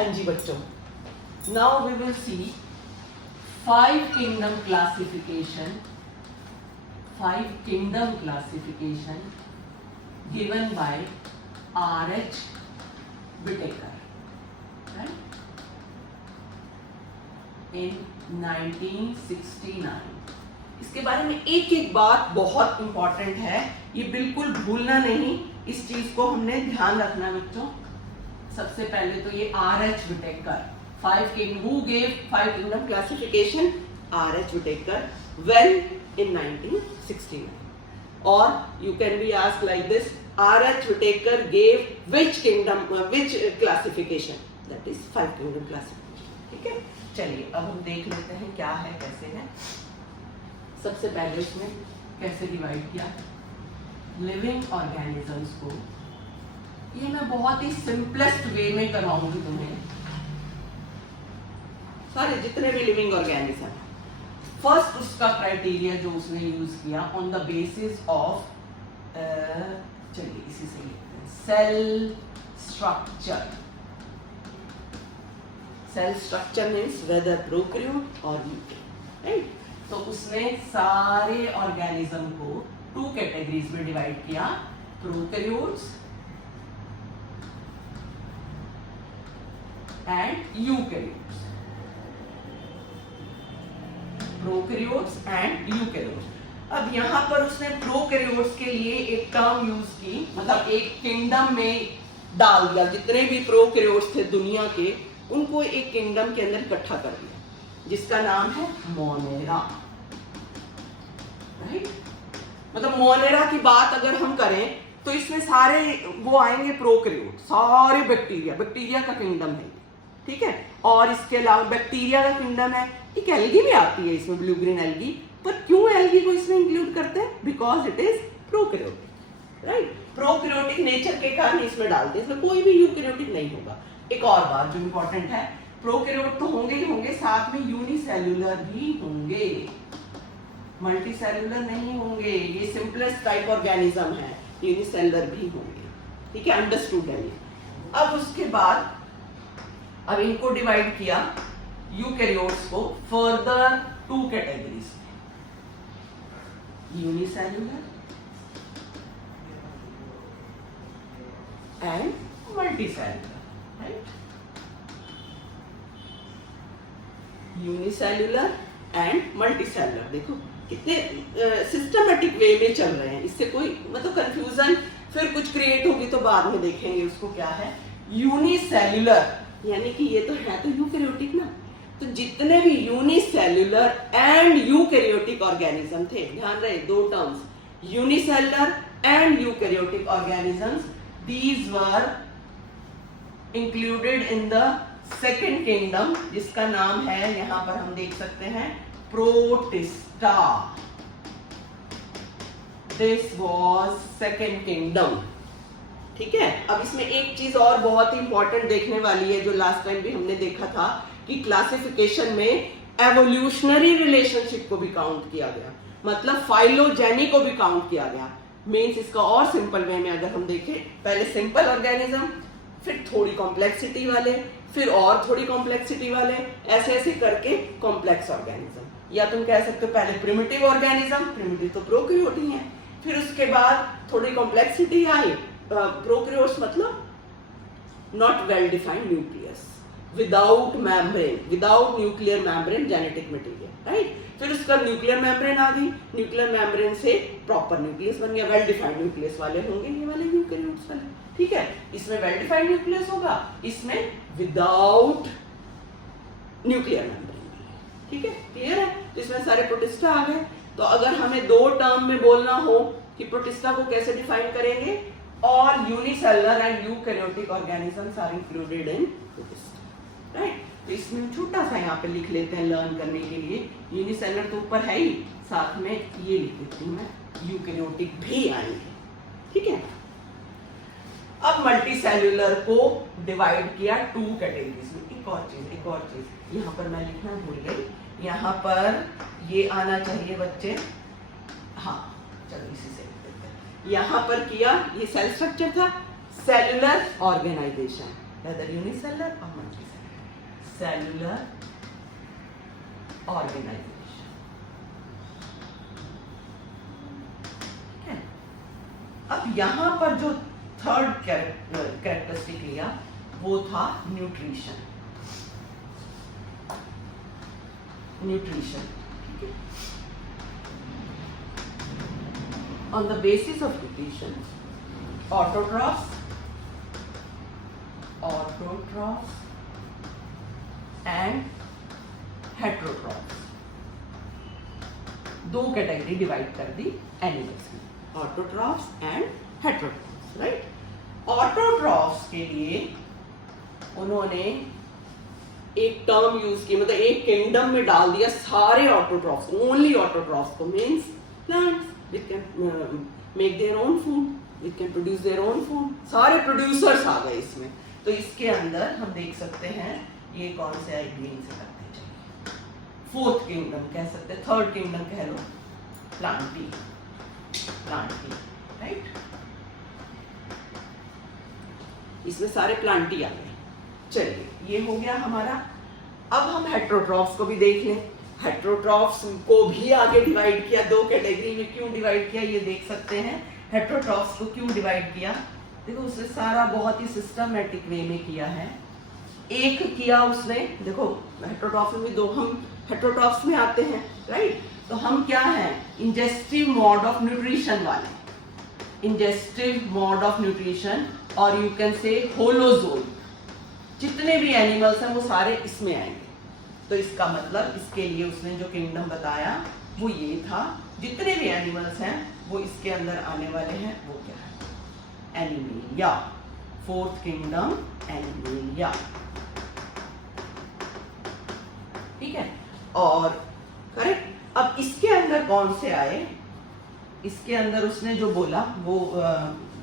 हाँ जी बच्चों, now we will see 5 kingdom classification given by R.H. Whittaker, right? In 1969. इसके बारे में एक एक बात बहुत इंपॉर्टेंट है, ये बिल्कुल भूलना नहीं, इस चीज को हमने ध्यान रखना बच्चों। सबसे पहले तो ये R.H. Whittaker, who gave 5 kingdom classification? R.H. Whittaker, when in 1969. Or you can be asked like this, R.H. Whittaker gave which classification? That is 5 kingdom classification. ठीक है, चलिए अब हम देख लेते हैं क्या है कैसे है। सबसे पहले इसमें कैसे डिवाइड किया लिविंग ऑर्गेनिजम्स को, ये मैं बहुत ही सिंपलेस्ट वे में करवाऊंगी तुम्हें, सारे जितने भी लिविंग ऑर्गेनिज्म। फर्स्ट उसका क्राइटेरिया जो उसने यूज किया ऑन द बेसिस ऑफ, चलिए इसी से लिखते हैं, cell structure. Cell structure means whether prokaryote और यूकेरियोट, राइट? तो उसने सारे ऑर्गेनिज्म को 2 कैटेगरीज में डिवाइड किया, prokaryotes and eukaryotes. Prokaryotes and eukaryotes. अब यहाँ पर उसने प्रोकैरियोट्स के लिए एक टर्म यूज की, मतलब एक किंगडम में डाल दिया, जितने भी प्रोकैरियोट्स थे दुनिया के उनको एक किंगडम के अंदर इकट्ठा कर दिया, जिसका नाम है मोनेरा, राइट? मतलब मोनेरा की बात अगर हम करें तो इसमें सारे वो आएंगे प्रोकैरियोट, सारे बैक्टीरिया का किंगडम है, ठीक है? और इसके अलावा बैक्टीरिया का किंगडम है, एक एल्गी भी आती है इसमें, ब्लू ग्रीन एल्गी। पर क्यों एल्गी को इसमें इंक्लूड करते हैं? Because it is prokaryotic, right? Prokaryotic nature के कारण इसमें डालते हैं, इसमें कोई भी यूकैरियोटिक नहीं होगा। एक और बात जो इंपॉर्टेंट है, प्रोकैरियोट तो होंगे ही होंगे, साथ में यूनिसेल्युलर भी होंगे, मल्टीसेल्युलर नहीं होंगे। ये सिंपलेस्ट टाइप ऑर्गेनिज्म है, यूनिसेल्युलर भी होंगे, ठीक है? अंडरस्टूड है ये। अब उसके बाद अब इनको डिवाइड किया यूकैरियोट्स को फर्दर 2 कैटेगरीज में, unicellular and multicellular, right? Unicellular and multicellular. देखो कितने सिस्टमेटिक वे में चल रहे हैं, इससे कोई मतलब कंफ्यूजन फिर कुछ क्रिएट होगी तो बाद में देखेंगे उसको क्या है। यूनिसेल्युलर यानी कि ये तो है तो यूकैरियोटिक ना, तो जितने भी यूनिसेल्युलर एंड यूकैरियोटिक ऑर्गेनिज्म थे, ध्यान रहे 2 terms, unicellular and eukaryotic organisms, these were included in the second kingdom, जिसका नाम है, यहां पर हम देख सकते हैं, protista. This was second kingdom, ठीक है? अब इसमें एक चीज और बहुत ही इंपॉर्टेंट देखने वाली है, जो लास्ट टाइम भी हमने देखा था कि क्लासिफिकेशन में एवोल्यूशनरी रिलेशनशिप को भी काउंट किया गया, मतलब फाइलोजेनी को भी काउंट किया गया। मीन्स इसका और सिंपल वे में अगर हम देखें, पहले सिंपल ऑर्गेनिज्म, फिर थोड़ी कॉम्प्लेक्सिटी वाले, फिर और थोड़ी कॉम्प्लेक्सिटी वाले, ऐसे ऐसे करके कॉम्प्लेक्स ऑर्गेनिज्म। या तुम कह सकते हो पहले प्रिमिटिव ऑर्गेनिज्म, प्रिमिटिव तो प्रोकैरियोट ही है, फिर उसके बाद थोड़ी कॉम्प्लेक्सिटी आई, प्रोकैरियोट्स मतलब not well defined nucleus, without membrane, without nuclear membrane genetic material, right? फिर उसका न्यूक्लियर मेम्ब्रेन आ गई, न्यूक्लियर मेम्ब्रेन से प्रॉपर न्यूक्लियस बन गया, वेल डिफाइंड न्यूक्लियस वाले होंगे ये वाले यूकैरियोट्स वाले, ठीक है? इसमें वेल डिफाइंड न्यूक्लियस होगा, इसमें विदाउट न्यूक्लियर मेम्ब्रेन, ठीक है? क्लियर है? तो इसमें सारे प्रोटिस्टा आ गए। तो अगर हमें 2 टर्म में बोलना हो कि प्रोटिस्टा को कैसे डिफाइन करेंगे, और unicellular and eukaryotic organisms are included in protista, right? तो इसमें छोटा सा यहाँ पे लिख लेते हैं लर्न करने के लिए, यूनिसेल्युलर तो ऊपर है ही, साथ में ये लिख देती हूँ मैं, यूकैरियोटिक भी आएंगे, ठीक है? अब मल्टीसेल्युलर को डिवाइड किया 2 कैटेगरीज में। एक और चीज यहाँ पर मैं लिखना भूल गई, यहाँ पर ये आना चाहिए बच्चे, हाँ चलो इसी से लिख देते हैं। यहाँ पर किया, ये सेल स्ट्रक्चर था, cellular organisation, whether unicellular or multicellular. Cellular organization. ठीक है? अब यहां पर जो थर्ड कैरेक्टरिस्टिक लिया वो था nutrition. Nutrition. On the basis of nutrition, autotrophs and heterotrophs, दो कैटेगरी डिवाइड कर दी एनिमल्स में, autotrophs and heterotrophs. Right. Autotrophs के लिए उन्होंने एक टर्म यूज की, मतलब एक किंगडम में डाल दिया सारे ऑटोट्रॉफ्स, ओनली ऑटोट्रॉफ्स को, means plants which can make their own food, which can produce their own food. सारे प्रोड्यूसर्स आ गए इसमें. तो इसके अंदर हम देख सकते हैं ये कौन से आई ग्रीन से करते चलिए. फोर्थ किंगडम कह सकते हैं, थर्ड किंगडम कह लो, प्लांटी. राइट. इसमें सारे प्लांटी आ गए. चलिए ये हो गया हमारा. अब हम हेटेरोट्रॉफ्स को भी देख लें. हेटेरोट्रॉफ्स को भी आगे डिवाइड किया, दो कैटेगरी में क्यों डिवाइड किया ये देख सकते हैं. हेटेरोट्रॉफ्स को क्यों डिवाइड किया, देखो उसने सारा बहुत ही सिस्टमैटिक वे में किया है. एक किया उसने, देखो हेटेरोट्रॉफ्स में दो, हम हेटेरोट्रॉफ्स में आते हैं. राइट. तो हम क्या हैं, इंजेस्टिव मोड ऑफ न्यूट्रिशन वाले, इंजेस्टिव मोड ऑफ न्यूट्रिशन, और यू कैन से होलोजोइक. जितने भी एनिमल्स हैं वो सारे इसमें आएंगे. तो इसका मतलब इसके लिए उसने जो किंगडम बताया वो ये था, जितने भी एनिमल्स हैं वो इसके अंदर आने वाले हैं. वो क्या है, एनिमेलिया. Fourth kingdom animalia. ठीक है. और करेक्ट. अब इसके अंदर कौन से आए, इसके अंदर उसने जो बोला वो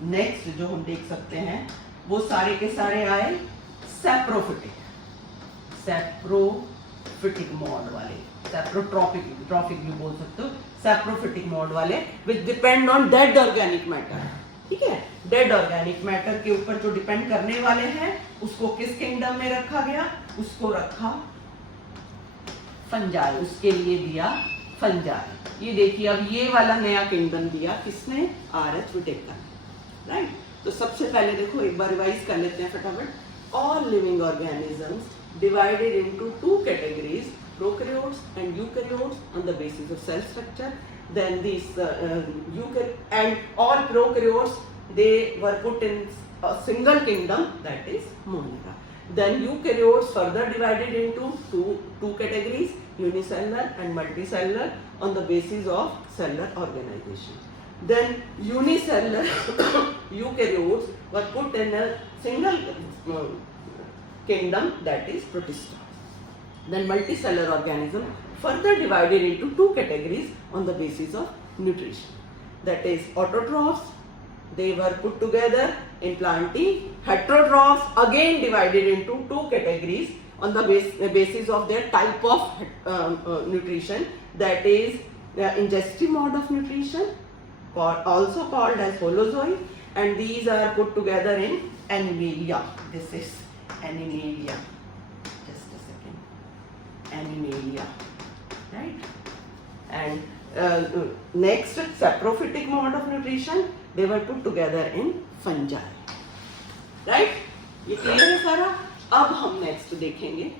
नेक्स्ट जो हम देख सकते हैं वो सारे के सारे आए सैप्रोफिटिक. सैप्रोफिटिक मोड वाले, सैप्रोट्रॉपिक भी बोल सकते हो, सैप्रोफिटिक मोड वाले, विच depend on dead organic matter. ठीक है. डेड ऑर्गेनिक मैटर के ऊपर जो डिपेंड करने वाले हैं उसको किस किंगडम में रखा गया, उसको रखा फंजाई. उसके लिए दिया फंजाई. ये देखिए अब ये वाला नया किंगडम दिया किसने, आर.एच. व्हिटेकर. राइट. तो सबसे पहले देखो एक बार रिवाइज कर लेते हैं फटाफट. All living organisms divided into two categories, prokaryotes and eukaryotes on the basis of cell structure. Then these and all prokaryotes, they were put in a single kingdom, that is Monera. Then eukaryotes further divided into two categories, unicellular and multicellular on the basis of cellular organization. Then unicellular eukaryotes were put in a single kingdom, that is protista. Then multicellular organism further divided into two categories on the basis of nutrition, that is autotrophs, they were put together in plantae. Heterotrophs again divided into two categories on the basis of their type of nutrition, that is ingestive mode of nutrition, also called as holozoic, and these are put together in animalia. This is animalia. Just a second. Animalia. Right. And next, saprophytic mode of nutrition, they were put together in fungi. Right. ये clear है सारा. अब हम next देखेंगे.